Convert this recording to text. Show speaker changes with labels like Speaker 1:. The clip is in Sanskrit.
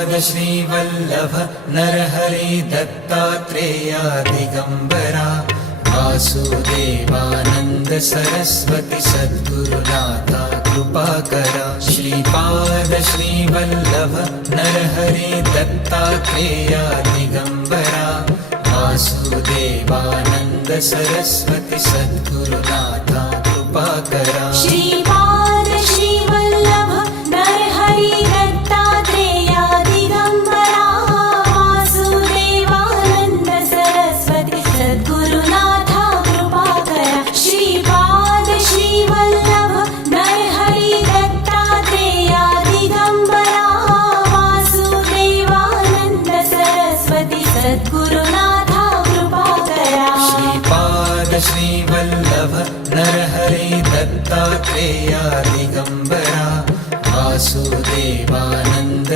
Speaker 1: श्रीपाद श्रीवल्लभ नरहरि दत्तात्रेया दिगम्बरा वासुदेवानन्द सरस्वति सद्गुरुनाथा कृपाकरा श्रीपाद श्रीवल्लभ नरहरि दत्तात्रेया दिगम्बरा वासुदेवानन्द सरस्वति सद्गुरुनाथा कृपाकरा
Speaker 2: सद्गुरुनाथा कृपा दया। श्रीपाद श्रीवल्लभ नरहरे दत्तात्रेया दिगम्बरा वासुदेवानन्द